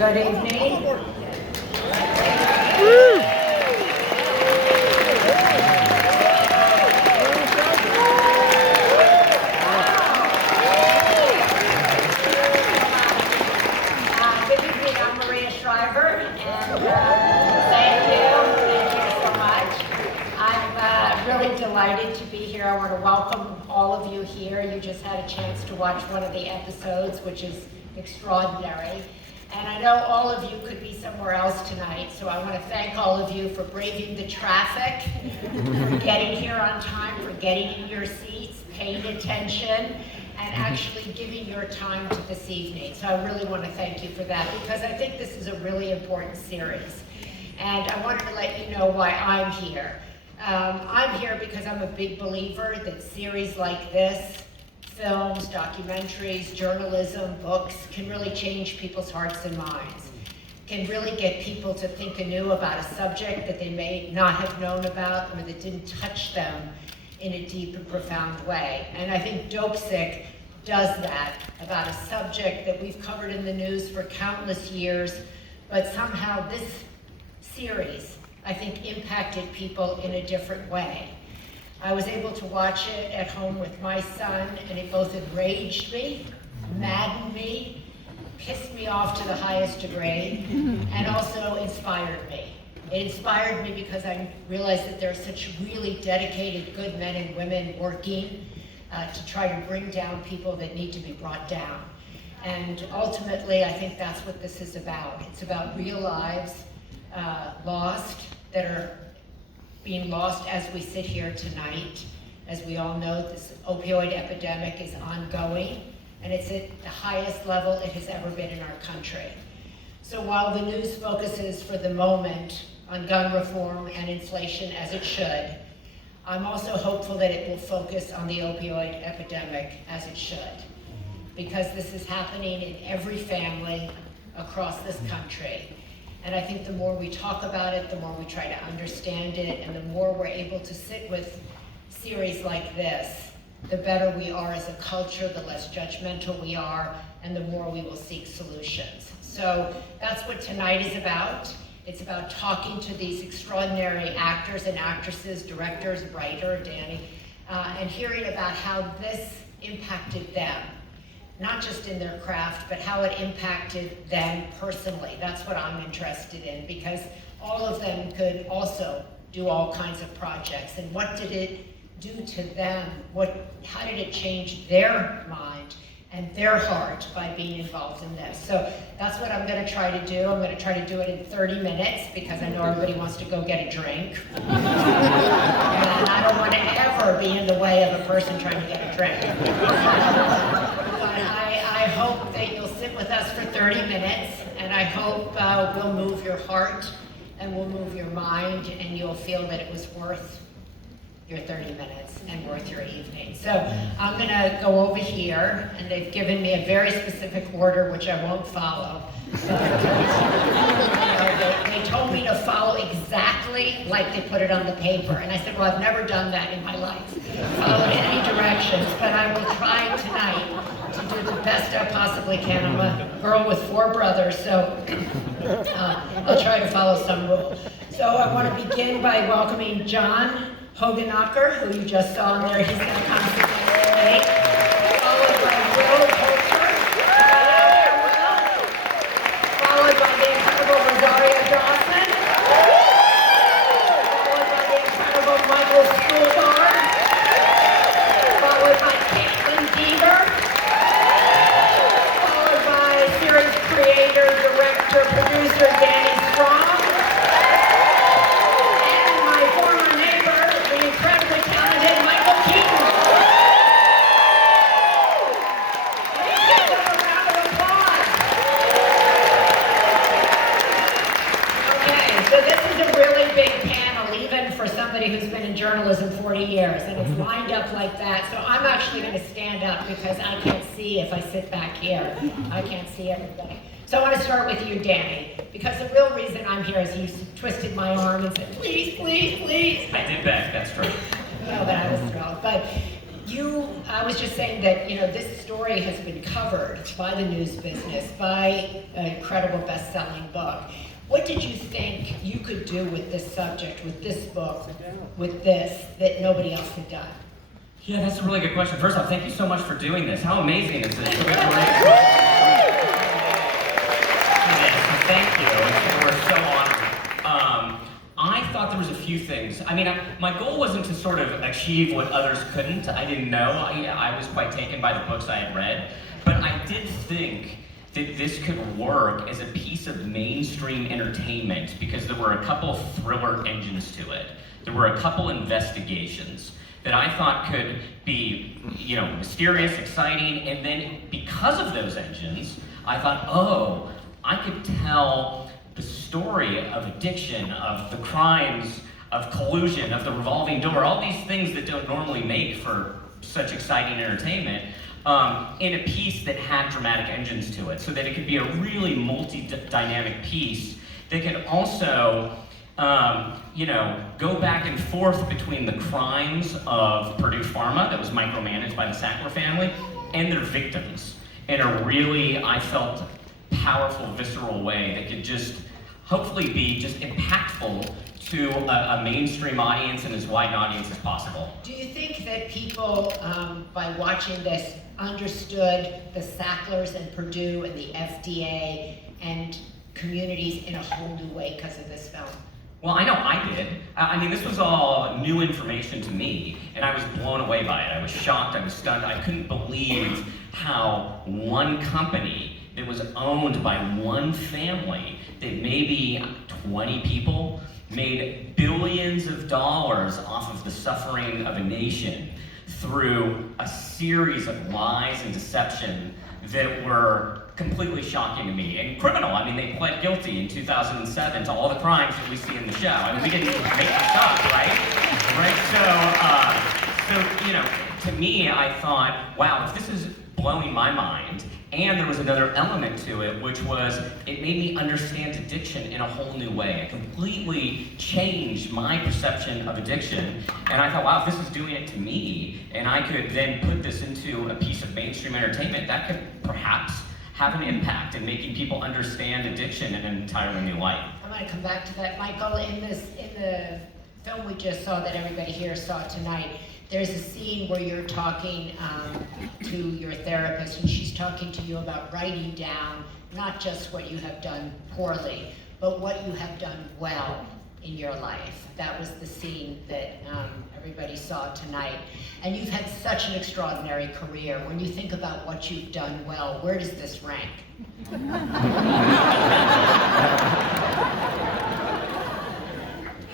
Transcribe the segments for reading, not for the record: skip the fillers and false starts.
Good evening. Delighted to be here. I want to welcome all of you here. You just had a chance to watch one of the episodes, which is extraordinary. And I know all of you could be somewhere else tonight, so I want to thank all of you for braving the traffic, for getting here on time, for getting in your seats, paying attention, and actually giving your time to this evening. So I really want to thank you for that, because I think this is a really important series. And I wanted to let you know why I'm here. I'm here because I'm a big believer that series like this, films, documentaries, journalism, books, can really change people's hearts and minds, can really get people to think anew about a subject that they may not have known about or that didn't touch them in a deep and profound way. And I think Dopesick does that about a subject that we've covered in the news for countless years, but somehow this series, I think, impacted people in a different way. I was able to watch it at home with my son, and it both enraged me, maddened me, pissed me off to the highest degree, and also inspired me. It inspired me because I realized that there are such really dedicated, good men and women working to try to bring down people that need to be brought down. And ultimately, I think that's what this is about. It's about real lives lost, that are being lost as we sit here tonight. As we all know, this opioid epidemic is ongoing, and it's at the highest level it has ever been in our country. So while the news focuses for the moment on gun reform and inflation, as it should, I'm also hopeful that it will focus on the opioid epidemic, as it should, because this is happening in every family across this country. And I think the more we talk about it, the more we try to understand it, and the more we're able to sit with series like this, the better we are as a culture, the less judgmental we are, and the more we will seek solutions. So that's what tonight is about. It's about talking to these extraordinary actors and actresses, directors, writer, Danny, and hearing about how this impacted them. Not just in their craft, but how it impacted them personally. That's what I'm interested in, because all of them could also do all kinds of projects. And what did it do to them? How did it change their mind and their heart by being involved in this? So that's what I'm gonna try to do. I'm gonna try to do it in 30 minutes, because I know everybody wants to go get a drink. And I don't wanna ever be in the way of a person trying to get a drink. I hope that you'll sit with us for 30 minutes, and I hope we'll move your heart and we'll move your mind, and you'll feel that it was worth your 30 minutes and worth your evening. So I'm gonna go over here, and they've given me a very specific order, which I won't follow. They told me to follow exactly like they put it on the paper, and I said, well, I've never done that in my life, follow any directions, but I will try tonight to do the best I possibly can. I'm a girl with 4 brothers, so I'll try to follow some rules. So I want to begin by welcoming John Hogenacker, who you just saw in there. He's going to come sit next to me. Followed by Will Holter. Followed by the incredible Rosaria Dawson. Followed by the incredible Michael Stuhlbarg. Followed by Caitlin Deaver. Followed by series creator, director, producer Danny Strong. And my former neighbor, the incredibly talented Michael Keaton. Please give them a round of applause. Okay, so this is a really big panel, even for somebody who's been in journalism 40 years, and it's lined up like that. So I'm actually going to stand up because I can't see if I sit back here. I can't see everybody. So I want to start with you, Danny, because the real reason I'm here is you twisted my arm and said, please, please, please. I did back, that's true. No, but I was thrilled. But I was just saying that, this story has been covered by the news business, by an incredible best-selling book. What did you think you could do with this subject, with this book, with this, that nobody else had done? Yeah, that's a really good question. First off, thank you so much for doing this. How amazing is this? Thank you. We're so honored. I thought there was a few things. I mean, my goal wasn't to sort of achieve what others couldn't. I didn't know. I was quite taken by the books I had read. But I did think that this could work as a piece of mainstream entertainment because there were a couple thriller engines to it. There were a couple investigations that I thought could be, mysterious, exciting, and then because of those engines, I thought, oh, I could tell the story of addiction, of the crimes, of collusion, of the revolving door, all these things that don't normally make for such exciting entertainment, in a piece that had dramatic engines to it, so that it could be a really multi-dynamic piece that could also go back and forth between the crimes of Purdue Pharma that was micromanaged by the Sackler family and their victims in a really, I felt, powerful, visceral way that could just hopefully be just impactful to a mainstream audience and as wide an audience as possible. Do you think that people, by watching this, understood the Sacklers and Purdue and the FDA and communities in a whole new way because of this film? Well, I know I did. I mean, this was all new information to me, and I was blown away by it. I was shocked, I was stunned. I couldn't believe how one company that was owned by one family, that maybe 20 people, made billions of dollars off of the suffering of a nation through a series of lies and deception that were completely shocking to me and criminal. I mean, they pled guilty in 2007 to all the crimes that we see in the show. I mean, we didn't even make this up, right? So, to me, I thought, wow, if this is blowing my mind, and there was another element to it, which was it made me understand addiction in a whole new way. It completely changed my perception of addiction, and I thought, wow, if this is doing it to me, and I could then put this into a piece of mainstream entertainment, that could perhaps have an impact in making people understand addiction in an entirely new light. I'm going to come back to that, Michael. In the film we just saw that everybody here saw tonight, there's a scene where you're talking to your therapist, and she's talking to you about writing down not just what you have done poorly, but what you have done well in your life. That was the scene that everybody saw tonight. And you've had such an extraordinary career. When you think about what you've done well, where does this rank?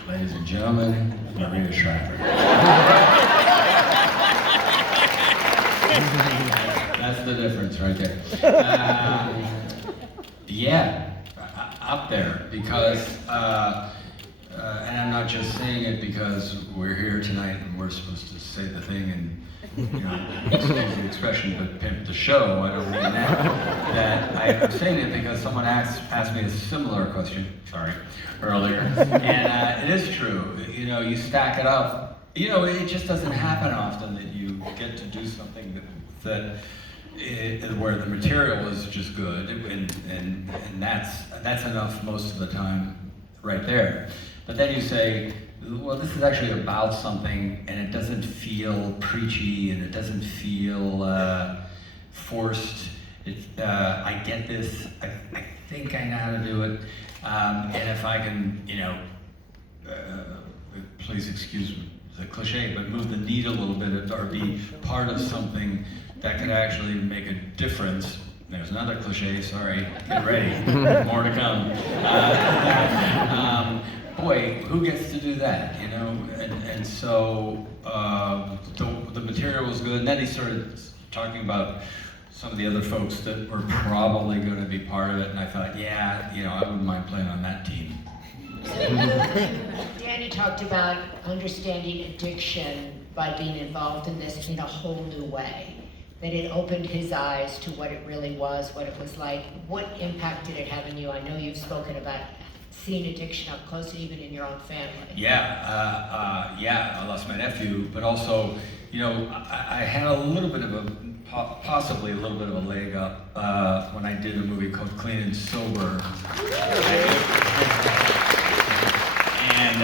Ladies and gentlemen, Maria Shriver. That's the difference right there. Up there, because, and I'm not just saying it because we're here tonight and we're supposed to say the thing and, excuse the expression, but pimp the show. I don't mean that. I'm saying it because someone asked me a similar question, earlier, and it is true. You stack it up. It just doesn't happen often that you get to do something where the material is just good, and that's enough most of the time, right there. But then you say, well, this is actually about something, and it doesn't feel preachy, and it doesn't feel forced. I get this. I think I know how to do it, and if I can, please excuse the cliche, but move the needle a little bit, or be part of something that could actually make a difference. There's another cliche, sorry, get ready, more to come. Boy, who gets to do that, And so the material was good, and then he started talking about some of the other folks that were probably going to be part of it, and I thought, yeah, I wouldn't mind playing on that team. Danny talked about understanding addiction by being involved in this in a whole new way. That it opened his eyes to what it really was, what it was like. What impact did it have on you? I know you've spoken about seen addiction up close, even in your own family. Yeah, I lost my nephew, but also, you know, I had a little bit of possibly a little bit of a leg up when I did a movie called Clean and Sober. And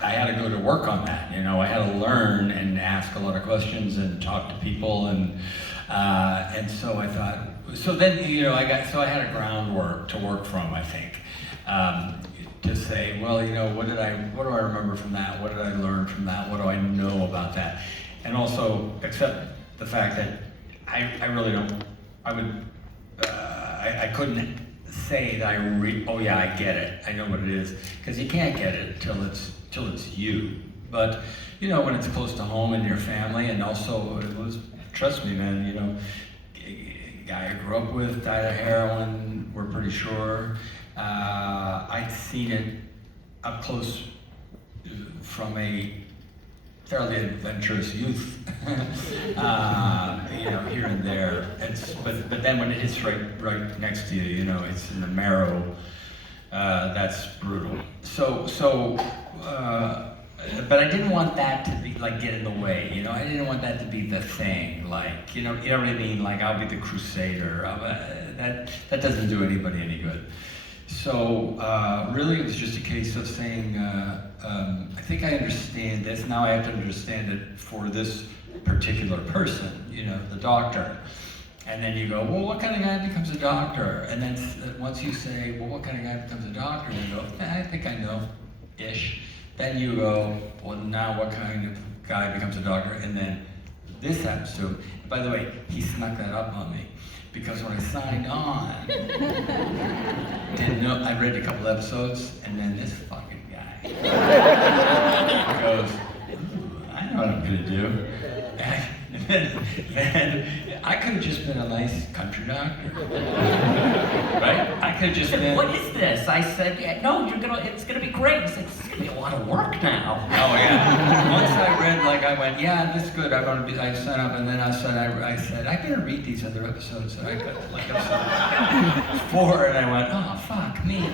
I had to go to work on that, you know. I had to learn and ask a lot of questions and talk to people, and so I thought, so then, you know, I had a groundwork to work from, I think. To say, well, you know, what do I remember from that? What did I learn from that? What do I know about that? And also accept the fact that I really don't, I couldn't say that oh yeah, I get it, I know what it is, because you can't get it till it's you. But, you know, when it's close to home and your family, and also, it was, trust me, man, you know, guy I grew up with died of heroin, we're pretty sure. I'd seen it up close from a fairly adventurous youth, you know, here and there. But then when it hits right next to you, you know, it's in the marrow. That's brutal. But I didn't want that to be like get in the way, you know. I didn't want that to be the thing, like, you know what I mean? Like, I'll be the crusader. That doesn't do anybody any good. So really, it was just a case of saying, I think I understand this. Now I have to understand it for this particular person, you know, the doctor. And then you go, well, what kind of guy becomes a doctor? And then once you say, well, what kind of guy becomes a doctor? You go, I think I know-ish. Then you go, well, now what kind of guy becomes a doctor? And then this happens to him. By the way, he snuck that up on me. Because when I signed on, I read a couple episodes, and then this fucking guy goes, I know what I'm gonna do. And then I could have just been a nice country doctor, right? I could have just been. What is this? I said, yeah, no, it's gonna be great. He said, it's gonna be a lot of work now. Oh yeah. Once I read, like, I went, yeah, this is good. I signed up, and then I said, I better read these other episodes that I got, like episode 4, and I went, oh fuck me.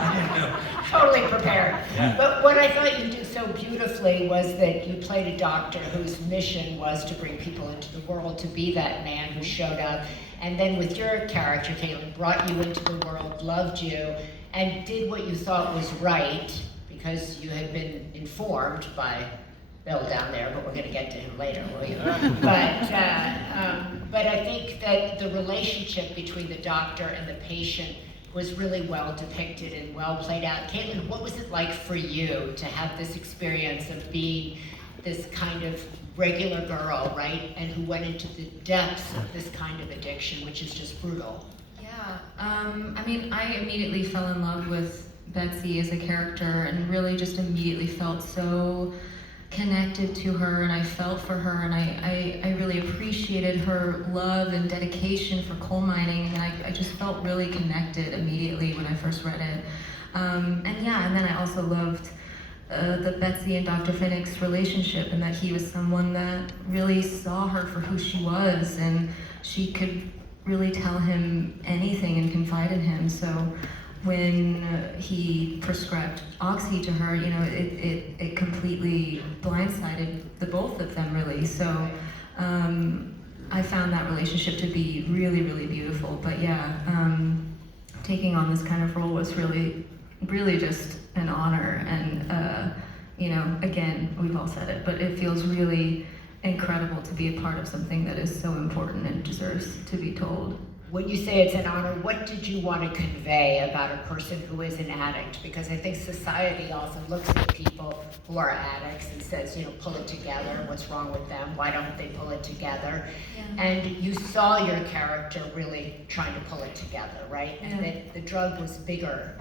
I didn't know. Totally prepared. Yeah. But what I thought you did so beautifully was that you played a doctor whose mission was to bring people into the world, to be that man who showed up. And then with your character, Caitlin, brought you into the world, loved you, and did what you thought was right, because you had been informed by Bill down there, but we're going to get to him later, will you? But I think that the relationship between the doctor and the patient was really well depicted and well played out. Caitlin, what was it like for you to have this experience of being this kind of regular girl, right? And who went into the depths of this kind of addiction, which is just brutal. Yeah, I mean, I immediately fell in love with Betsy as a character and really just immediately felt so connected to her, and I felt for her, and I really appreciated her love and dedication for coal mining, and I just felt really connected immediately when I first read it. And then I also loved the Betsy and Dr. Finnick's relationship, and that he was someone that really saw her for who she was, and she could really tell him anything and confide in him. So when he prescribed Oxy to her, you know, it completely blindsided the both of them, really. So I found that relationship to be really, really beautiful. But yeah, taking on this kind of role was really, really just an honor. And, you know, again, we've all said it, but it feels really incredible to be a part of something that is so important and deserves to be told. When you say it's an honor, what did you want to convey about a person who is an addict? Because I think society often looks at people who are addicts and says, you know, pull it together, what's wrong with them? Why don't they pull it together? Yeah. And you saw your character really trying to pull it together, right? Yeah. And that the drug was bigger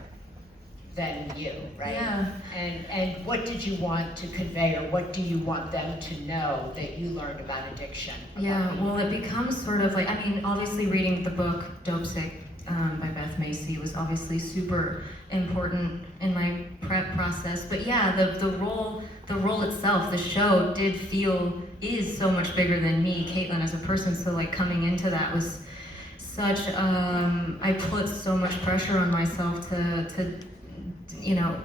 than you, right? Yeah. And what did you want to convey, or what do you want them to know that you learned about addiction? Yeah, well, it becomes sort of like, I mean, obviously reading the book Dopesick by Beth Macy was obviously super important in my prep process. But yeah, the role itself, the show is so much bigger than me, Caitlin, as a person. So like coming into that was, I put so much pressure on myself to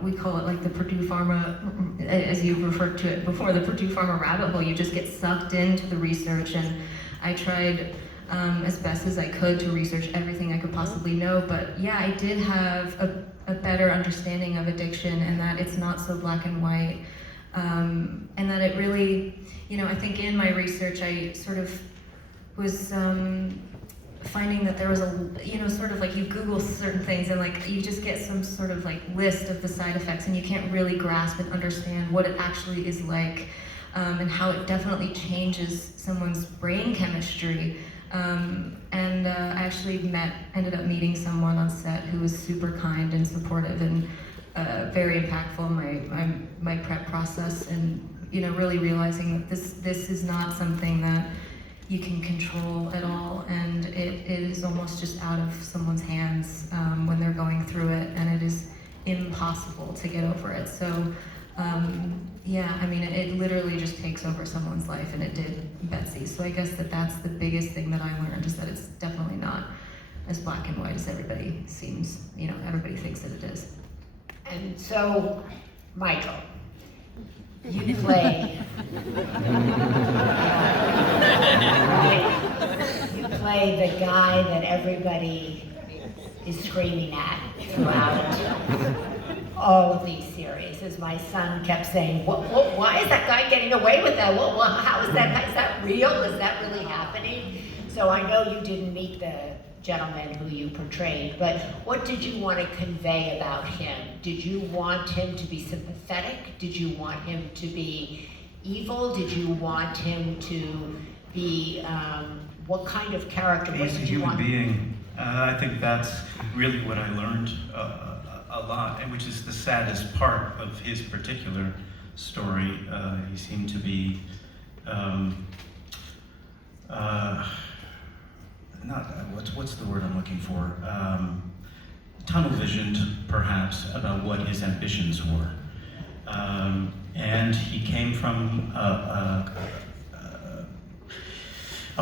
we call it like the Purdue Pharma, as you referred to it before, the Purdue Pharma rabbit hole. You just get sucked into the research, and I tried as best as I could to research everything I could possibly know. But yeah, I did have a better understanding of addiction, and that it's not so black and white, and that it really, I think in my research I sort of was finding that there was sort of like you Google certain things and like you just get some sort of like list of the side effects, and you can't really grasp and understand what it actually is like, and how it definitely changes someone's brain chemistry. I actually ended up meeting someone on set who was super kind and supportive and very impactful in my prep process, and really realizing that this is not something that you can control at all, and it is almost just out of someone's hands when they're going through it, and it is impossible to get over it. So it literally just takes over someone's life, and it did Betsy. So I guess that's the biggest thing that I learned, is that it's definitely not as black and white as everybody seems, everybody thinks that it is. And so, Michael, you play the guy that everybody is screaming at throughout all of these series. As my son kept saying, why is that guy getting away with that? How is that? Is that real? Is that really happening? So I know you didn't meet the gentleman who you portrayed, but what did you want to convey about him? Did you want him to be sympathetic? Did you want him to be evil? Did you want him to be, what kind of character? He's a human being. I think that's really what I learned a lot, and which is the saddest part of his particular story. He seemed to be not what's the word I'm looking for? Tunnel visioned, perhaps, about what his ambitions were, and he came from a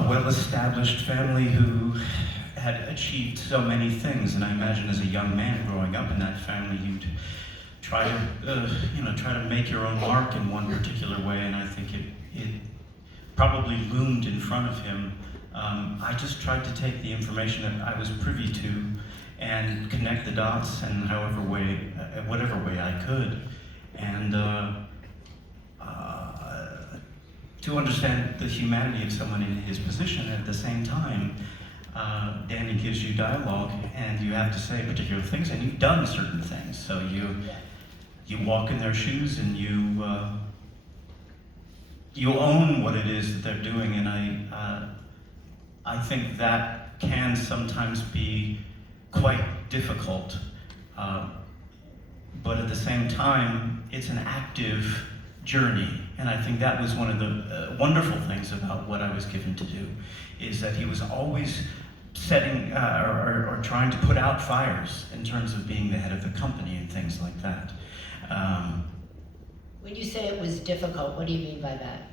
well-established family who had achieved so many things, and I imagine as a young man growing up in that family, you'd try to make your own mark in one particular way, and I think it probably loomed in front of him. I just tried to take the information that I was privy to and connect the dots in whatever way I could, and to understand the humanity of someone in his position. At the same time, Danny gives you dialogue, and you have to say particular things, and you've done certain things, so you walk in their shoes, and you own what it is that they're doing, and I think that can sometimes be quite difficult, but at the same time, it's an active journey, and I think that was one of the wonderful things about what I was given to do, is that he was always setting or trying to put out fires in terms of being the head of the company and things like that. When you say it was difficult, what do you mean by that?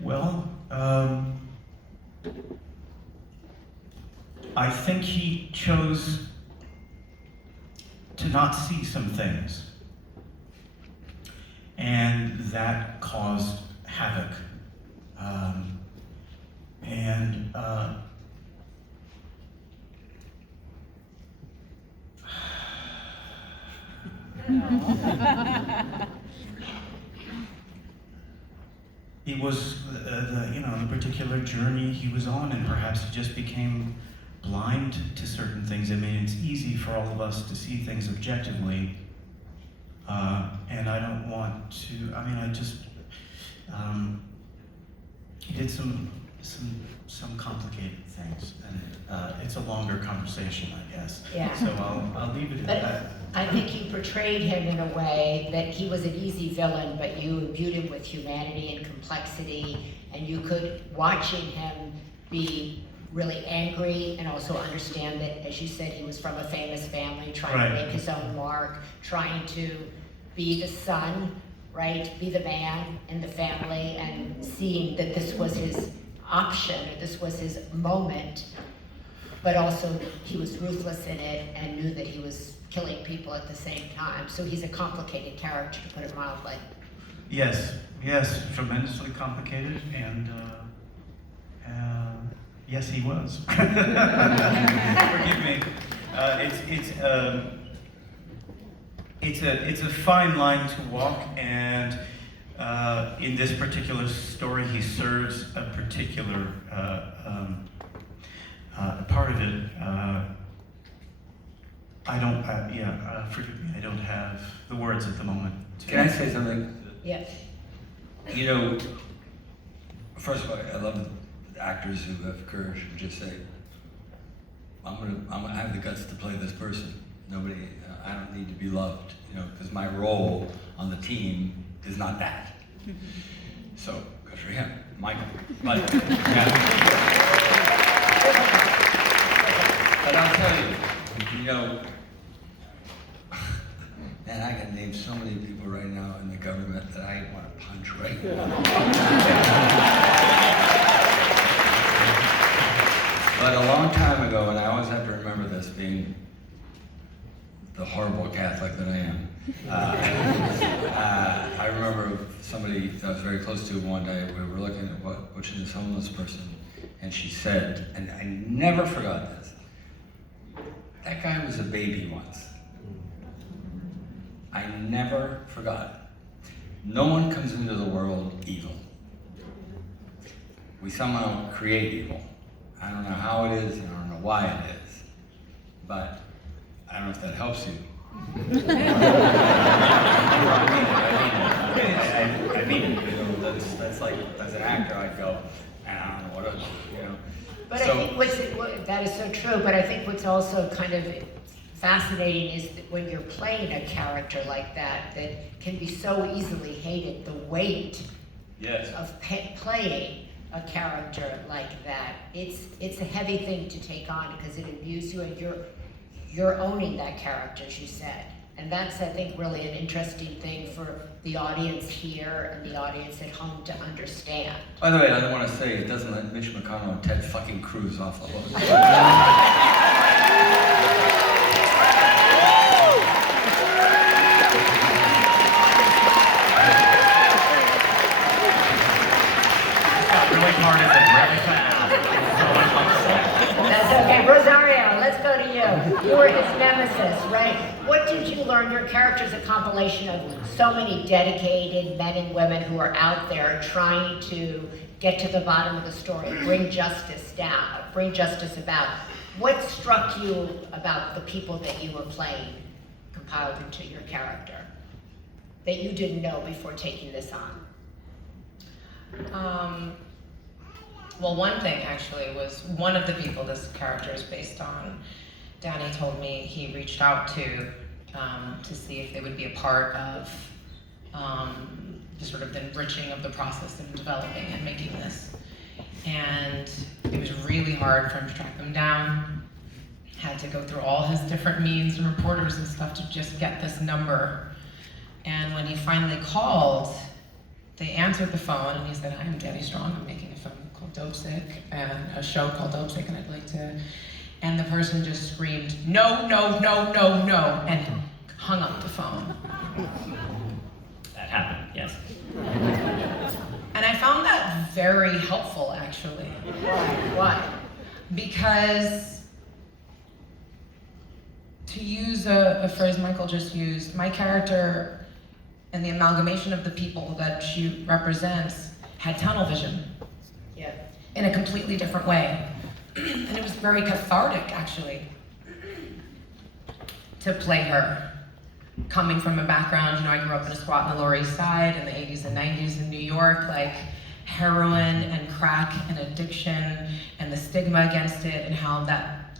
Well, I think he chose to not see some things, and that caused havoc. It was the particular journey he was on, and perhaps he just became blind to certain things. I mean, it's easy for all of us to see things objectively, and I don't want to. I mean, I just he did some complicated things, and it's a longer conversation, I guess. Yeah. So I'll leave it at that. I think you portrayed him in a way that he was an easy villain, but you imbued him with humanity and complexity, and you could, watching him, be really angry and also understand that, as you said, he was from a famous family, trying to make his own mark, trying to be the son, right? Be the man in the family, and seeing that this was his option, this was his moment, but also he was ruthless in it and knew that he was killing people at the same time. So he's a complicated character, to put it mildly. Yes, tremendously complicated, and yes, he was. Forgive me. It's a fine line to walk, and in this particular story, he serves a particular part of it. Forgive me, I don't have the words at the moment. Can I say something? Yes. You know, first of all, I love actors who have courage and just say, I'm gonna have the guts to play this person. Nobody, I don't need to be loved, you know, because my role on the team is not that. So, good for him, Michael. But, yeah. But I'll tell you, you know, man, I can name so many people right now in the government that I want to punch right now. But a long time ago, and I always have to remember this, being the horrible Catholic that I am, I remember somebody that I was very close to one day, we were looking at watching this homeless person, and she said, and I never forgot this, that guy was a baby once. I never forgot. No one comes into the world evil. We somehow create evil. I don't know how it is, and I don't know why it is, but I don't know if that helps you. I mean, you know, that's like, as an actor, I'd go, I don't know what else, you know. But I think that is so true, but I think what's also kind of fascinating is that when you're playing a character like that can be so easily hated, the weight of playing a character like that, it's a heavy thing to take on because it imbues you, and you're owning that character, as you said. And that's, I think, really an interesting thing for the audience here and the audience at home to understand. By the way, I want to say it doesn't let Mitch McConnell and Ted fucking Cruz off the hook. Really hard at it, really fast. That's okay. Rosario, let's go to you. You were his nemesis, right? What did you learn? Your character's a compilation of so many dedicated men and women who are out there trying to get to the bottom of the story, bring justice about. What struck you about the people that you were playing compiled into your character that you didn't know before taking this on? Well, one thing actually was one of the people this character is based on. Danny told me he reached out to see if they would be a part of the sort of the enriching of the process of developing and making this. And it was really hard for him to track them down. Had to go through all his different means and reporters and stuff to just get this number. And when he finally called, they answered the phone and he said, "I'm Danny Strong, I'm making a film called Dopesick and a show called Dopesick, and I'd like to," and the person just screamed, "No, no, no, no, no," and hung up the phone. That happened, yes. And I found that very helpful, actually. Why? Because, to use a phrase Michael just used, my character and the amalgamation of the people that she represents had tunnel vision. Yeah. In a completely different way. And it was very cathartic, actually, to play her. Coming from a background, you know, I grew up in a squat on the Lower East Side in the 80s and 90s in New York, like heroin and crack and addiction and the stigma against it and how that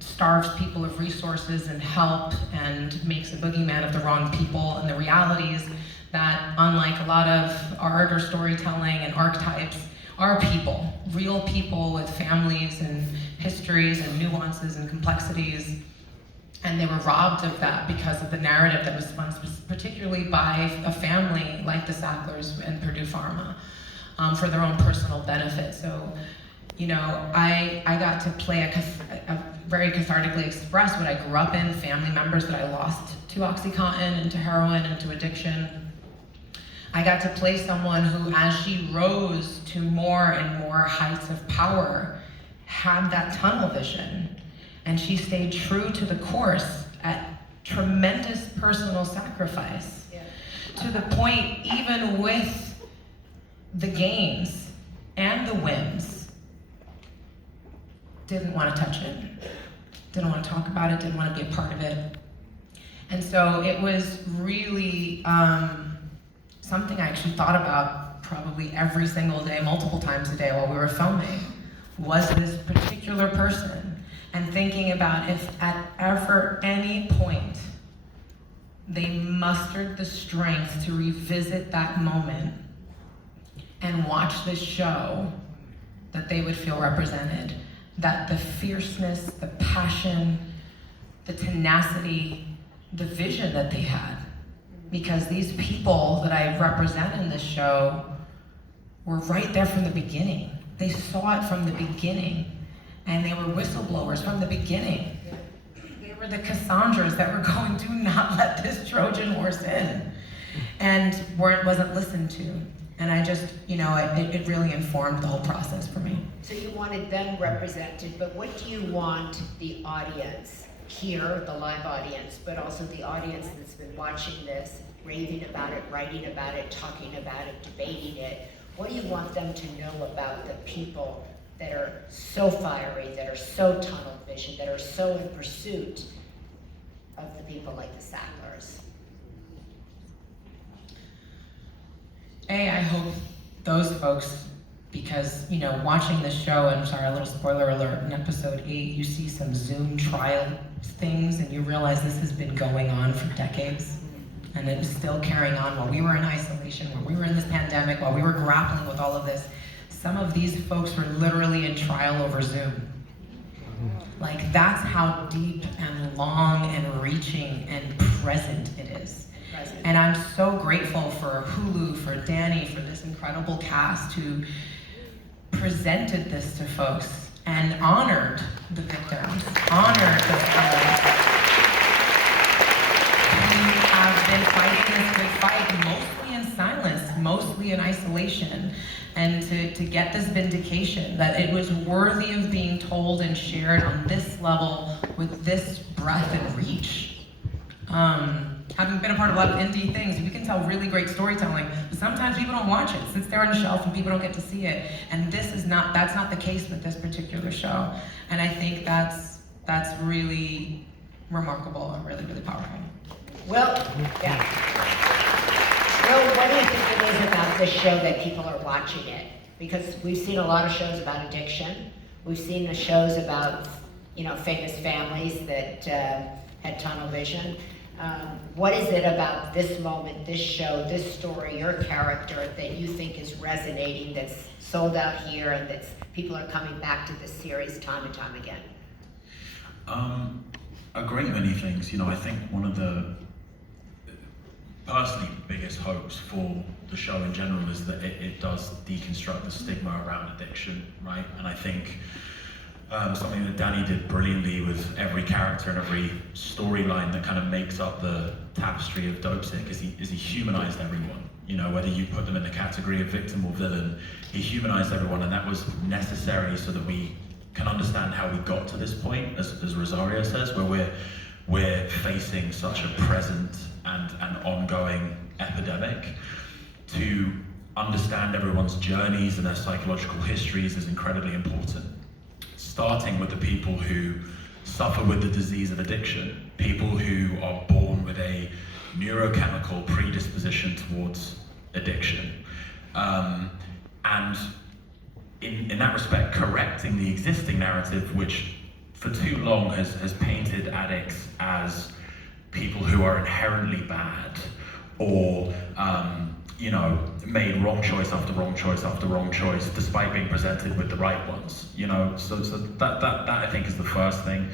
starves people of resources and help and makes a boogeyman of the wrong people, and the realities that, unlike a lot of art or storytelling and archetypes, are people, real people with families and histories and nuances and complexities. And they were robbed of that because of the narrative that was spun particularly by a family like the Sacklers and Purdue Pharma. for their own personal benefit. So, you know, I got to play a very cathartically express what I grew up in, family members that I lost to OxyContin and to heroin and to addiction. I got to play someone who, as she rose to more and more heights of power, had that tunnel vision. And she stayed true to the course at tremendous personal sacrifice. Yeah. To the point, even with the gains and the wins, didn't want to touch it, didn't want to talk about it, didn't want to be a part of it. And so it was really something I actually thought about probably every single day, multiple times a day while we were filming, was this particular person, and thinking about if at ever any point they mustered the strength to revisit that moment and watch this show, that they would feel represented, that the fierceness, the passion, the tenacity, the vision that they had. Because these people that I represent in this show were right there from the beginning. They saw it from the beginning, and they were whistleblowers from the beginning. They were the Cassandras that were going, do not let this Trojan horse in, and wasn't listened to. And I just, you know, it really informed the whole process for me. So you wanted them represented, but what do you want the audience here, the live audience, but also the audience that's been watching this, raving about it, writing about it, talking about it, debating it? What do you want them to know about the people that are so fiery, that are so tunnel vision, that are so in pursuit of the people like the Sacklers? I hope those folks, because, you know, watching this show, and I'm sorry, a little spoiler alert, in episode 8, you see some Zoom trial things, and you realize this has been going on for decades, and it is still carrying on while we were in isolation, while we were in this pandemic, while we were grappling with all of this. Some of these folks were literally in trial over Zoom. Like, that's how deep and long and reaching and present it is. And I'm so grateful for Hulu, for Danny, for this incredible cast who presented this to folks and honored the victims, honored the fellas who have been fighting this good fight, mostly in silence, mostly in isolation, and to get this vindication that it was worthy of being told and shared on this level with this breadth and reach. Having been a part of a lot of indie things, we can tell really great storytelling, but sometimes people don't watch it. It sits there on the shelf and people don't get to see it. And that's not the case with this particular show. And I think that's really remarkable and really, really powerful. Well, yeah. Well, what do you think it is about this show that people are watching it? Because we've seen a lot of shows about addiction. We've seen the shows about, you know, famous families that had tunnel vision. What is it about this moment, this show, this story, your character that you think is resonating, that's sold out here, and that people are coming back to this series time and time again? A great many things. You know, I think one of the personally biggest hopes for the show in general is that it does deconstruct the stigma around addiction, right? And I think something that Danny did brilliantly with every character and every storyline that kind of makes up the tapestry of Dopesick is he humanized everyone. You know, whether you put them in the category of victim or villain, he humanized everyone, and that was necessary so that we can understand how we got to this point, as Rosario says, where we're facing such a present and ongoing epidemic. To understand everyone's journeys and their psychological histories is incredibly important. Starting with the people who suffer with the disease of addiction, people who are born with a neurochemical predisposition towards addiction. And in that respect, correcting the existing narrative, which for too long has painted addicts as people who are inherently bad, or you know, made wrong choice after wrong choice after wrong choice, despite being presented with the right ones. You know, so that I think is the first thing,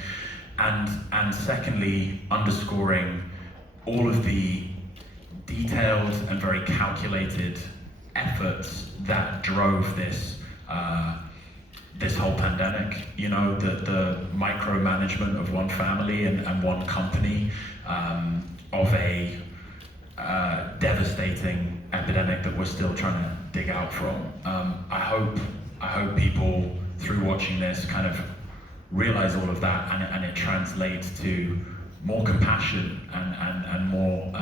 and secondly, underscoring all of the detailed and very calculated efforts that drove this whole pandemic. You know, the micromanagement of one family and one company, of a devastating epidemic that we're still trying to dig out from. I hope people, through watching this, kind of realize all of that, and it translates to more compassion and more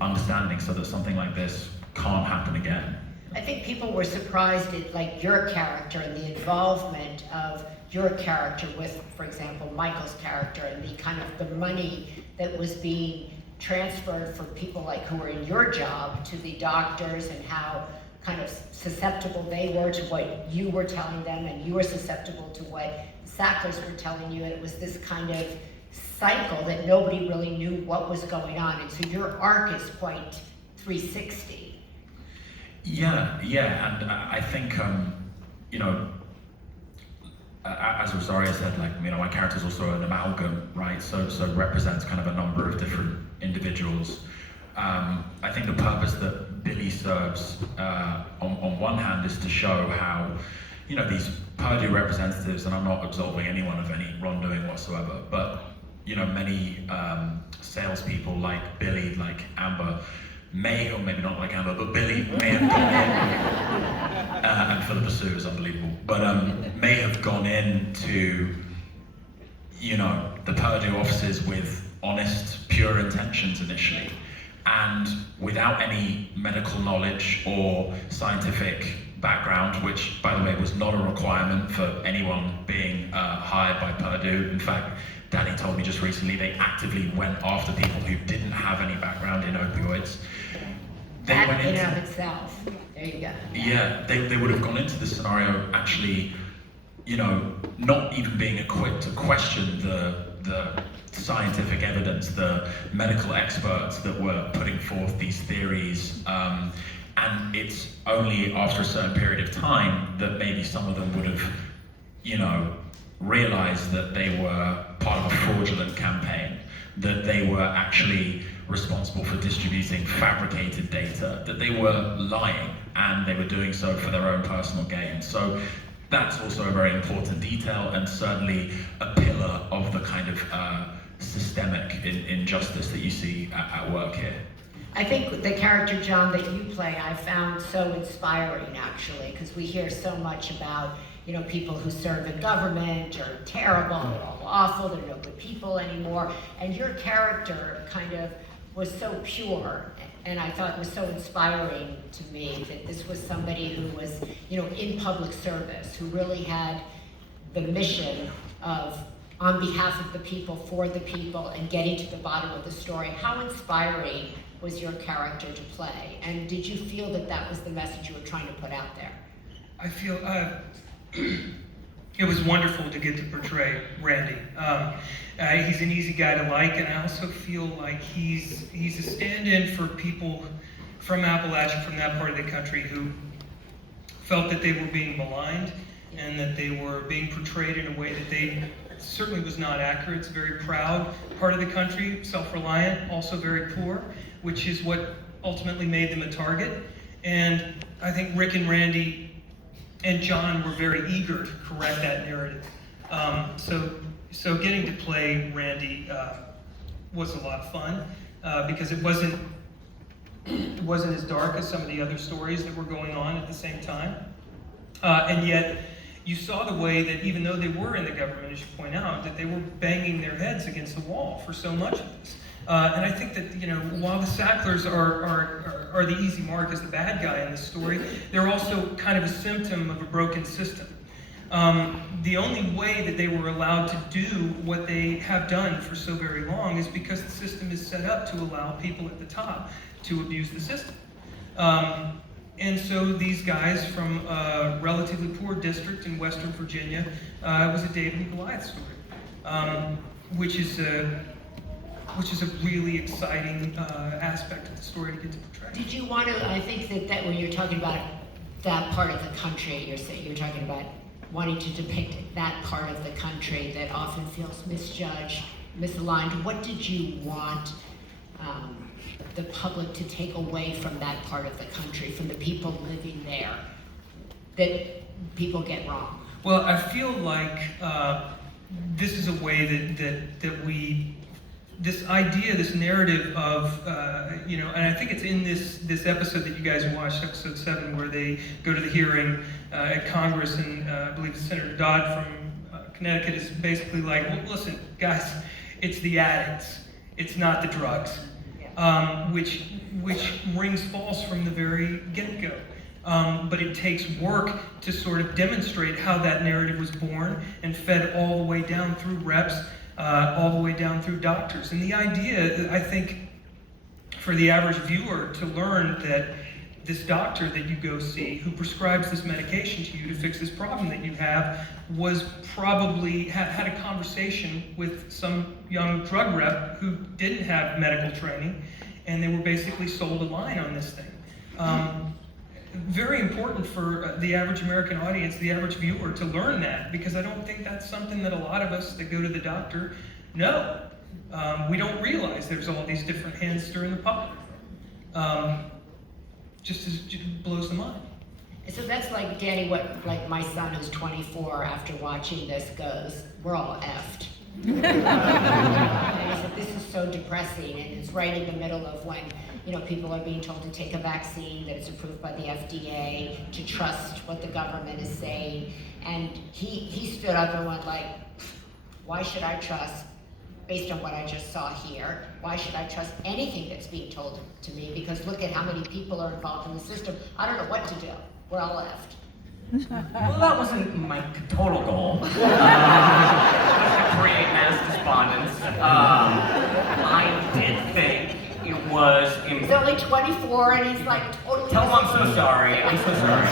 understanding, so that something like this can't happen again. I think people were surprised at like your character and the involvement of your character with, for example, Michael's character, and the kind of the money that was being transferred for people like who were in your job to the doctors, and how kind of susceptible they were to what you were telling them, and you were susceptible to what Sacklers were telling you, and it was this kind of cycle that nobody really knew what was going on, and so your arc is quite 360. Yeah, and I think, you know, as Rosario said, like, you know, my character is also an amalgam, right? So it represents kind of a number of different individuals. I think the purpose that Billy serves, on one hand, is to show how, you know, these Purdue representatives, and I'm not absolving anyone of any wrongdoing whatsoever, but, you know, many salespeople like Billy, like Amber, may, or maybe not like Amber, but Billy may have gone in, and Philippa Sue is unbelievable, but may have gone into, you know, the Purdue offices with honest, pure intentions initially, and without any medical knowledge or scientific background, which, by the way, was not a requirement for anyone being hired by Purdue. In fact, Danny told me just recently they actively went after people who didn't have any background in opioids. They That went in and into, of itself, there you go. yeah, they would have gone into this scenario actually, you know, not even being equipped to question the scientific evidence, the medical experts that were putting forth these theories, and it's only after a certain period of time that maybe some of them would have, you know, realized that they were part of a fraudulent campaign, that they were actually responsible for distributing fabricated data, that they were lying, and they were doing so for their own personal gain. So that's also a very important detail, and certainly a pillar of the kind of systemic injustice that you see at work here. I think the character, John, that you play, I found so inspiring, actually, because we hear so much about, you know, people who serve in government are terrible, they're all awful, they're no good people anymore, and your character kind of was so pure, and I thought it was so inspiring to me that this was somebody who was, you know, in public service, who really had the mission of, on behalf of the people, for the people, and getting to the bottom of the story. How inspiring was your character to play? And did you feel that that was the message you were trying to put out there? I feel it was wonderful to get to portray Randy. He's an easy guy to like, and I also feel like he's a stand-in for people from Appalachia, from that part of the country, who felt that they were being maligned and that they were being portrayed in a way that they certainly was not accurate. It's a very proud part of the country, self-reliant, also very poor, which is what ultimately made them a target. And I think Rick and Randy and John were very eager to correct that narrative. So getting to play Randy was a lot of fun because it wasn't as dark as some of the other stories that were going on at the same time. And yet, you saw the way that even though they were in the government, as you point out, that they were banging their heads against the wall for so much of this. And I think that, you know, while the Sacklers are the easy mark as the bad guy in this story, they're also kind of a symptom of a broken system. The only way that they were allowed to do what they have done for so very long is because the system is set up to allow people at the top to abuse the system. And so these guys from a relatively poor district in Western Virginia, it was a David and Goliath story, which is a really exciting aspect of the story to get to portray. Did you want to, I think that when you're talking about that part of the country, you're talking about wanting to depict that part of the country that often feels misjudged, misaligned. What did you want the public to take away from that part of the country, from the people living there, that people get wrong? Well, I feel like this is a way that we, this idea, this narrative of, and I think it's in this episode that you guys watched, episode 7, where they go to the hearing at Congress, and I believe Senator Dodd from Connecticut is basically like, well, listen, guys, it's the addicts, it's not the drugs, which rings false from the very get-go. But it takes work to sort of demonstrate how that narrative was born and fed all the way down through reps, all the way down through doctors. And the idea, I think, for the average viewer to learn that this doctor that you go see, who prescribes this medication to you to fix this problem that you have, was probably had a conversation with some young drug rep who didn't have medical training, and they were basically sold a line on this thing. Very important for the average American audience, the average viewer, to learn that, because I don't think that's something that a lot of us that go to the doctor know. We don't realize there's all these different hands stirring the pot. Just blows the mind. So that's like, Danny, what like my son who's 24 after watching this goes, we're all effed. And he said, this is so depressing, and it's right in the middle of when people are being told to take a vaccine that is approved by the FDA, to trust what the government is saying. And he stood up and went like, why should I trust, based on what I just saw here, why should I trust anything that's being told to me? Because look at how many people are involved in the system. I don't know what to do. We're all left. Well, that wasn't my total goal. Was to create mass despondence. I did think it was. He's only 24 and he's like totally. Tell him I'm so sorry. I'm so sorry.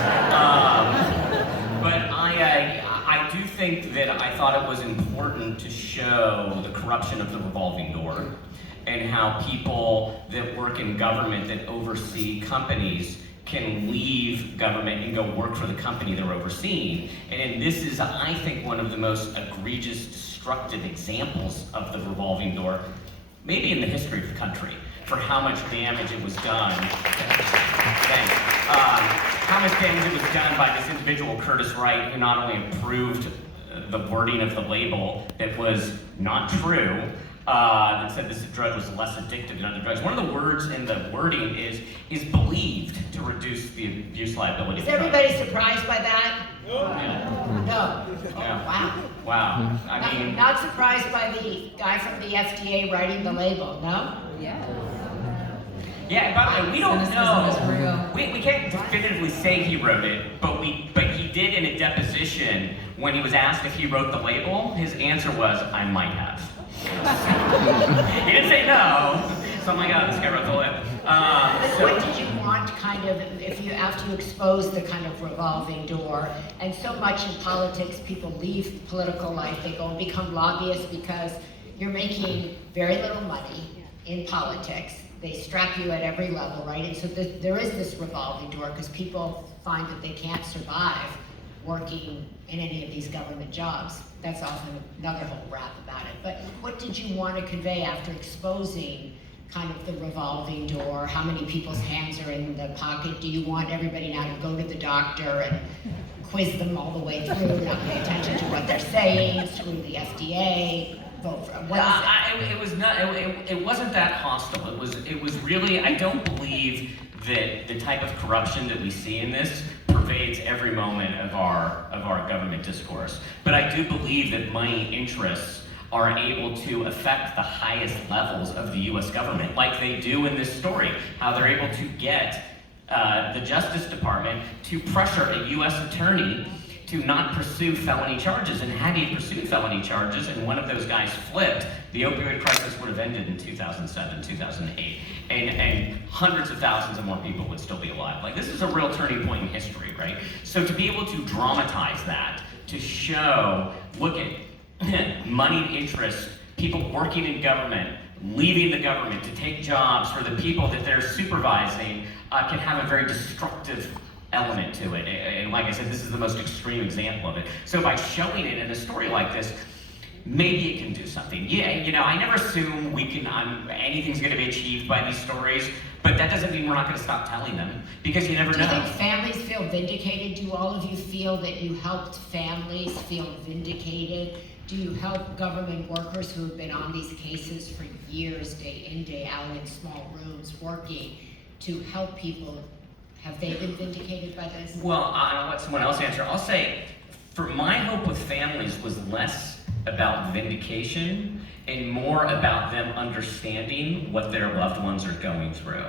But I do think that I thought it was important to show the corruption of the revolving door, and how people that work in government that oversee companies can leave government and go work for the company they're overseeing. And this is, I think, one of the most egregious, destructive examples of the revolving door, maybe in the history of the country, for how much damage it was done. Thanks. How much damage it was done by this individual, Curtis Wright, who not only approved the wording of the label that was not true, that said this drug was less addictive than other drugs. One of the words in the wording is believed to reduce the abuse liability. Is everybody surprised by that? No. No. Yeah. Wow. Wow. I mean, not surprised by the guy from the FDA writing the label, no? Yeah. yeah, and by the way, we don't Cynicism is know. real. We can't definitively say he wrote it, but he did in a deposition when he was asked if he wrote the label. His answer was, "I might have." He didn't say no. So I'm like, oh, this guy wrote the label. What did you want, kind of, after you expose the kind of revolving door? And so much in politics, people leave political life, they go and become lobbyists because you're making very little money in politics. They strap you at every level, right? And so there is this revolving door because people find that they can't survive working in any of these government jobs. That's often another whole rap about it. But what did you want to convey after exposing kind of the revolving door? How many people's hands are in the pocket? Do you want everybody now to go to the doctor and quiz them all the way through, not pay attention to what they're saying, screw the FDA, vote for what is it? It was not. It wasn't that hostile. It was really. I don't believe that the type of corruption that we see in this pervades every moment of our government discourse. But I do believe that money interests are able to affect the highest levels of the U.S. government, like they do in this story. How they're able to get the Justice Department to pressure a U.S. attorney to not pursue felony charges. And had he pursued felony charges and one of those guys flipped, the opioid crisis would have ended in 2007, 2008. And hundreds of thousands of more people would still be alive. Like, this is a real turning point in history, right? So to be able to dramatize that, to show, look at moneyed interests, people working in government, leaving the government to take jobs for the people that they're supervising, can have a very destructive element to it. And like I said, this is the most extreme example of it. So by showing it in a story like this, maybe it can do something. Yeah, you know, I never assume anything's going to be achieved by these stories, but that doesn't mean we're not going to stop telling them, because you never know. Do you think families feel vindicated? Do all of you feel that you helped families feel vindicated? Do you help government workers who have been on these cases for years, day in, day out, in small rooms, working to help people? Have they been vindicated by this? Well, I'll let someone else answer. I'll say, for my hope with families was less about vindication and more about them understanding what their loved ones are going through.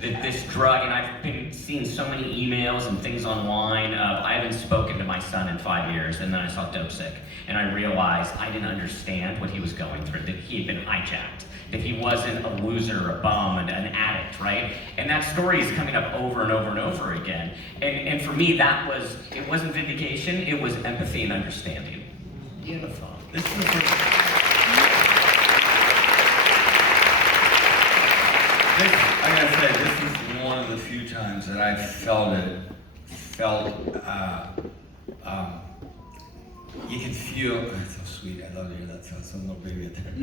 That this drug, and I've been seeing so many emails and things online of, I haven't spoken to my son in 5 years, and then I saw Dopesick, and I realized I didn't understand what he was going through, that he had been hijacked, that he wasn't a loser, a bum, and an addict, right? And that story is coming up over and over and over again. And for me, it wasn't vindication, it was empathy and understanding. Beautiful. This is I gotta say, this is one of the few times that I felt you can feel, that's so sweet, I love to hear that sound, some little baby out there.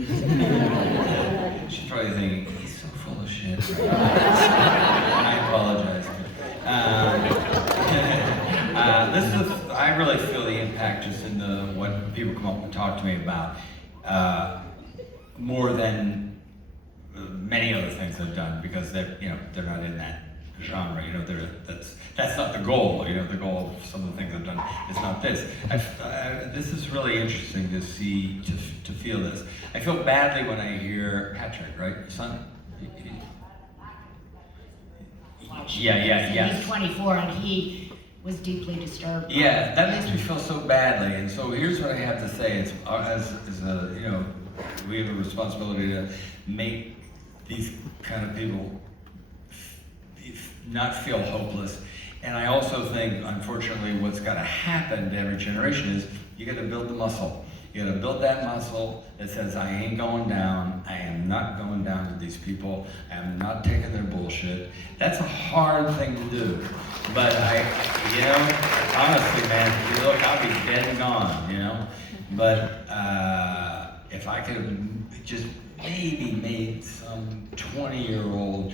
She's probably thinking, he's so full of shit. And I apologize. I really feel the impact just in what people come up and talk to me about, more than many other things I've done, because they're not in that genre. That's not the goal. The goal of some of the things I've done is not this. This is really interesting to see, to feel this. I feel badly when I hear Patrick, right, your son? Yeah. He's 24 and he was deeply disturbed. Yeah, that makes me feel so badly. And so here's what I have to say: we have a responsibility to make these kind of people not feel hopeless. And I also think, unfortunately, what's got to happen to every generation is you got to build the muscle. You got to build that muscle that says, I ain't going down. I am not going down to these people. I am not taking their bullshit. That's a hard thing to do. But honestly, man, look, I'll be dead and gone, But if I could have just maybe made some 20-year-old,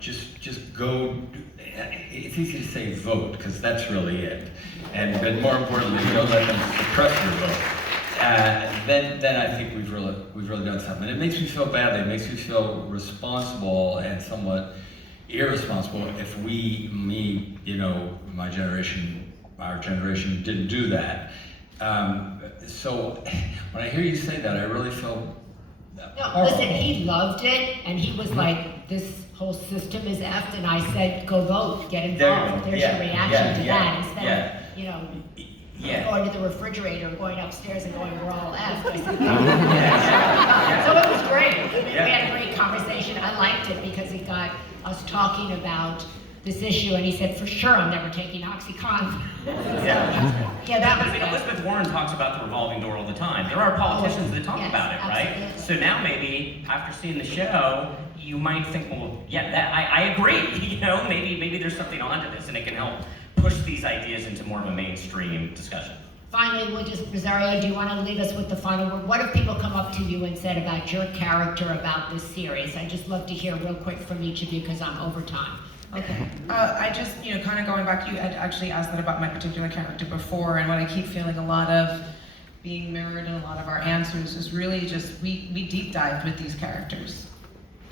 just go. It's easy to say vote, because that's really it. But more importantly, don't let them suppress your vote. Then I think we've really done something. It makes me feel badly. It makes me feel responsible and somewhat irresponsible if my generation, our generation didn't do that. So when I hear you say that, I really feel No, listen, he loved it, and he was like, this whole system is effed, and I said, go vote, get involved. There's your reaction to that, instead of, going to the refrigerator, going upstairs and going, we're all effed. I said, So it was great. I mean, we had a great conversation. I liked it because it got us talking about this issue, and he said, for sure, I'm never taking OxyContin. That was good. Elizabeth Warren talks about the revolving door all the time. There are politicians that talk about it, right? Absolutely. So now maybe, after seeing the show, you might think, well, I agree. Maybe there's something onto this, and it can help push these ideas into more of a mainstream discussion. Finally, Rosario, do you want to leave us with the final word? What have people come up to you and said about your character, about this series? I'd just love to hear real quick from each of you, because I'm over time. Okay. I just, kind of going back, you had actually asked that about my particular character before, and what I keep feeling a lot of being mirrored in a lot of our answers is really just, we deep dived with these characters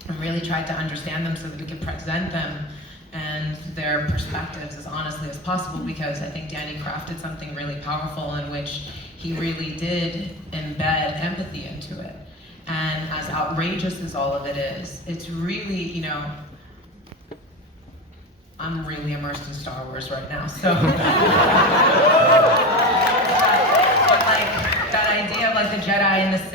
and really tried to understand them so that we could present them and their perspectives as honestly as possible, because I think Danny crafted something really powerful in which he really did embed empathy into it. And as outrageous as all of it is, it's really, I'm really immersed in Star Wars right now, so. But like, that idea of like the Jedi and the Sith